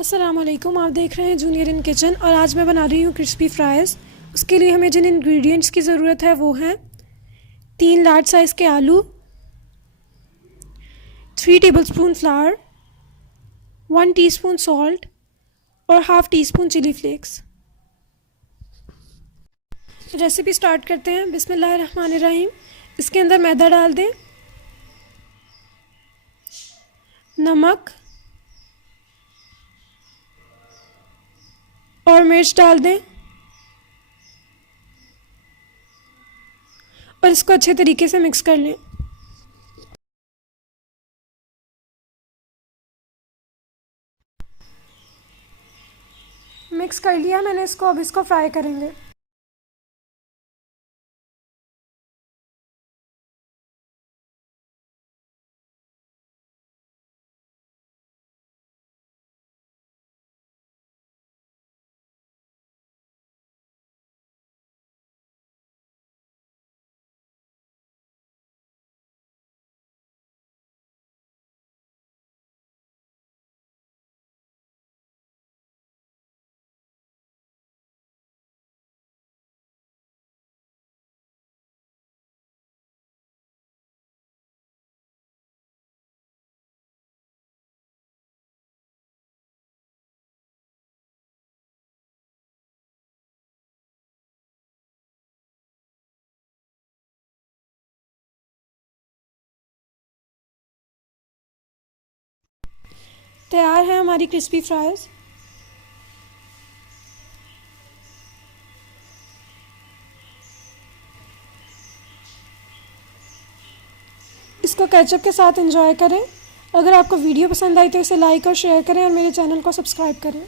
अस्सलाम वालेकुम। आप देख रहे हैं जूनियर इन किचन और आज मैं बना रही हूँ क्रिस्पी फ्राइज़। उसके लिए हमें जिन इंग्रेडिएंट्स की ज़रूरत है वो हैं 3 लार्ज साइज़ के आलू, 3 टेबलस्पून फ्लावर, 1 टीस्पून सॉल्ट और half teaspoon chilli flakes. Recipe start करते हैं। बिस्मिल्लाहिर्रहमानिर्रहीम। इसके अंदर मैदा डाल दें, नमक और मिर्च डाल दें और इसको अच्छे तरीके से मिक्स कर लें। मिक्स कर लिया मैंने इसको, अब इसको फ्राई करेंगे। तैयार है हमारी क्रिस्पी फ्राइज़। इसको केचप के साथ एंजॉय करें। अगर आपको वीडियो पसंद आई तो इसे लाइक और शेयर करें और मेरे चैनल को सब्सक्राइब करें।